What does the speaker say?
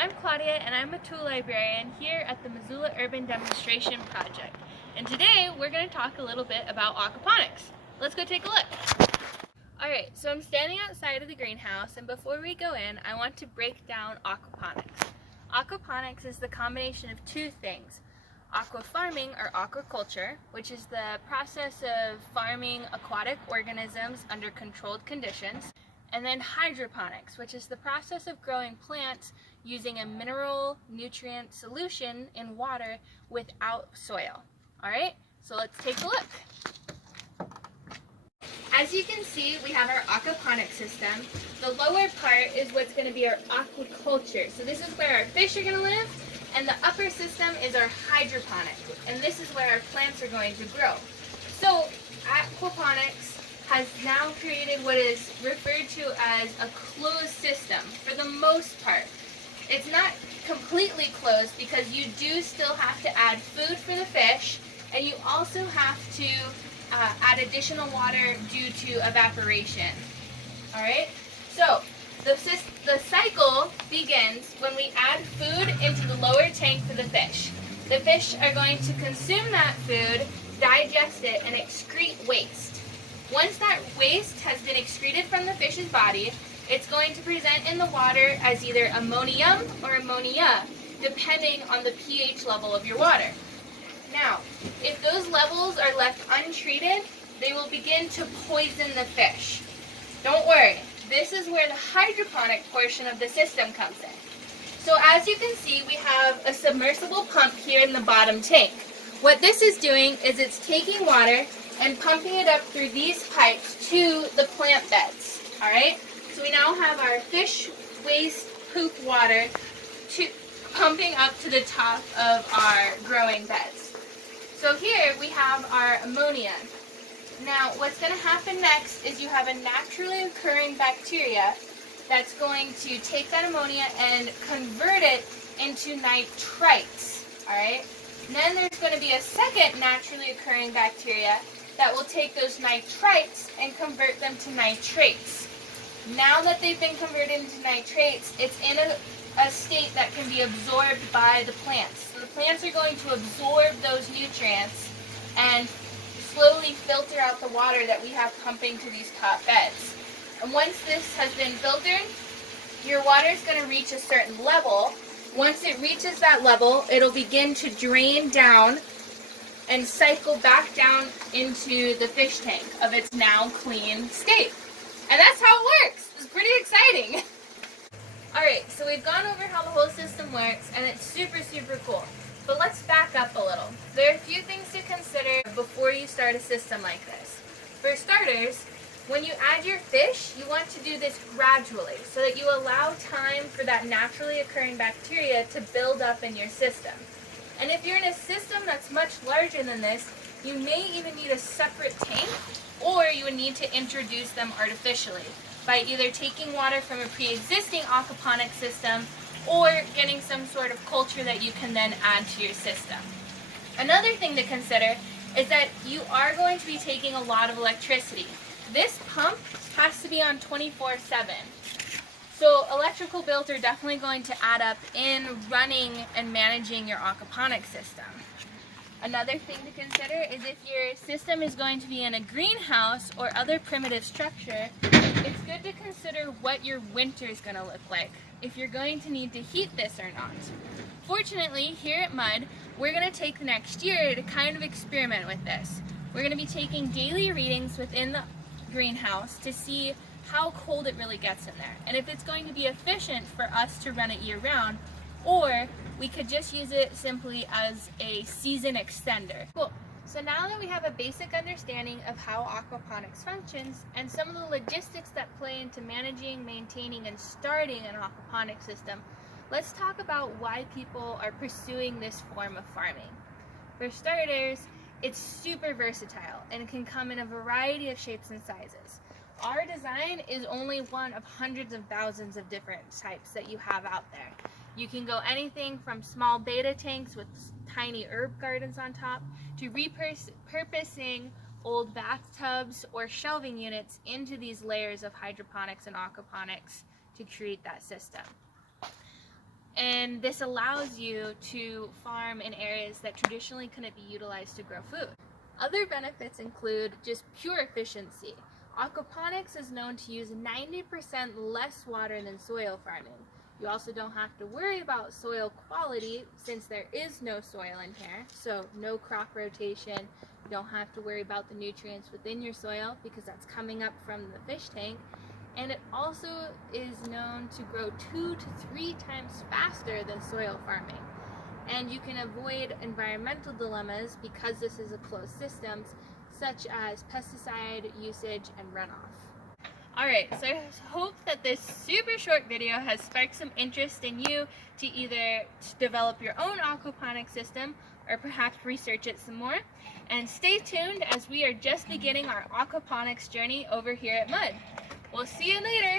I'm Claudia and I'm a tool librarian here at the Missoula Urban Demonstration Project. And today we're going to talk a little bit about aquaponics. Let's go take a look. Alright, so I'm standing outside of the greenhouse, and before we go in, I want to break down aquaponics. Aquaponics is the combination of two things: aqua farming or aquaculture, which is the process of farming aquatic organisms under controlled conditions, and then hydroponics, which is the process of growing plants using a mineral nutrient solution in water without soil. Alright, so let's take a look. As you can see, we have our aquaponics system. The lower part is what's going to be our aquaculture. So this is where our fish are going to live, and the upper system is our hydroponic, and this is where our plants are going to grow. So aquaponics has now created what is referred to as a closed system for the most part. It's not completely closed because you do still have to add food for the fish, and you also have to add additional water due to evaporation. Alright, so the cycle begins when we add food into the lower tank for the fish. The fish are going to consume that food, digest it, and excrete waste. Once that waste has been excreted from the fish's body, it's going to present in the water as either ammonium or ammonia, depending on the pH level of your water. Now, if those levels are left untreated, they will begin to poison the fish. Don't worry, this is where the hydroponic portion of the system comes in. So as you can see, we have a submersible pump here in the bottom tank. What this is doing is it's taking water and pumping it up through these pipes to the plant beds. Alright? So we now have our fish waste poop water pumping up to the top of our growing beds. So here we have our ammonia. Now what's going to happen next is you have a naturally occurring bacteria that's going to take that ammonia and convert it into nitrites. Alright? Then there's going to be a second naturally occurring bacteria that will take those nitrites and convert them to nitrates. Now that they've been converted into nitrates, it's in a state that can be absorbed by the plants. So the plants are going to absorb those nutrients and slowly filter out the water that we have pumping to these top beds. And once this has been filtered, your water is going to reach a certain level. Once it reaches that level, it'll begin to drain down and cycle back down into the fish tank of its now clean state. And that's how it works. It's pretty exciting. Alright, so we've gone over how the whole system works, and it's super cool. But let's back up a little. There are a few things to consider before you start a system like this. For starters, when you add your fish, you want to do this gradually so that you allow time for that naturally occurring bacteria to build up in your system. And if you're in a system that's much larger than this, you may even need a separate tank, or you would need to introduce them artificially by either taking water from a pre-existing aquaponic system or getting some sort of culture that you can then add to your system. Another thing to consider is that you are going to be taking a lot of electricity. This pump has to be on 24/7. So electrical bills are definitely going to add up in running and managing your aquaponic system. Another thing to consider is if your system is going to be in a greenhouse or other primitive structure, it's good to consider what your winter is going to look like, if you're going to need to heat this or not. Fortunately, here at MUD, we're going to take the next year to kind of experiment with this. We're going to be taking daily readings within the greenhouse to see how cold it really gets in there, and if it's going to be efficient for us to run it year-round, or we could just use it simply as a season extender. Cool. So now that we have a basic understanding of how aquaponics functions and some of the logistics that play into managing, maintaining, and starting an aquaponics system, let's talk about why people are pursuing this form of farming. For starters, it's super versatile and can come in a variety of shapes and sizes. Our design is only one of hundreds of thousands of different types that you have out there. You can go anything from small beta tanks with tiny herb gardens on top to repurposing old bathtubs or shelving units into these layers of hydroponics and aquaponics to create that system. And this allows you to farm in areas that traditionally couldn't be utilized to grow food. Other benefits include just pure efficiency. Aquaponics is known to use 90% less water than soil farming. You also don't have to worry about soil quality since there is no soil in here, so no crop rotation. You don't have to worry about the nutrients within your soil because that's coming up from the fish tank. And it also is known to grow 2 to 3 times faster than soil farming. And you can avoid environmental dilemmas because this is a closed system, such as pesticide usage and runoff. Alright, so I hope that this super short video has sparked some interest in you to either develop your own aquaponics system or perhaps research it some more. And stay tuned as we are just beginning our aquaponics journey over here at Mud. We'll see you later!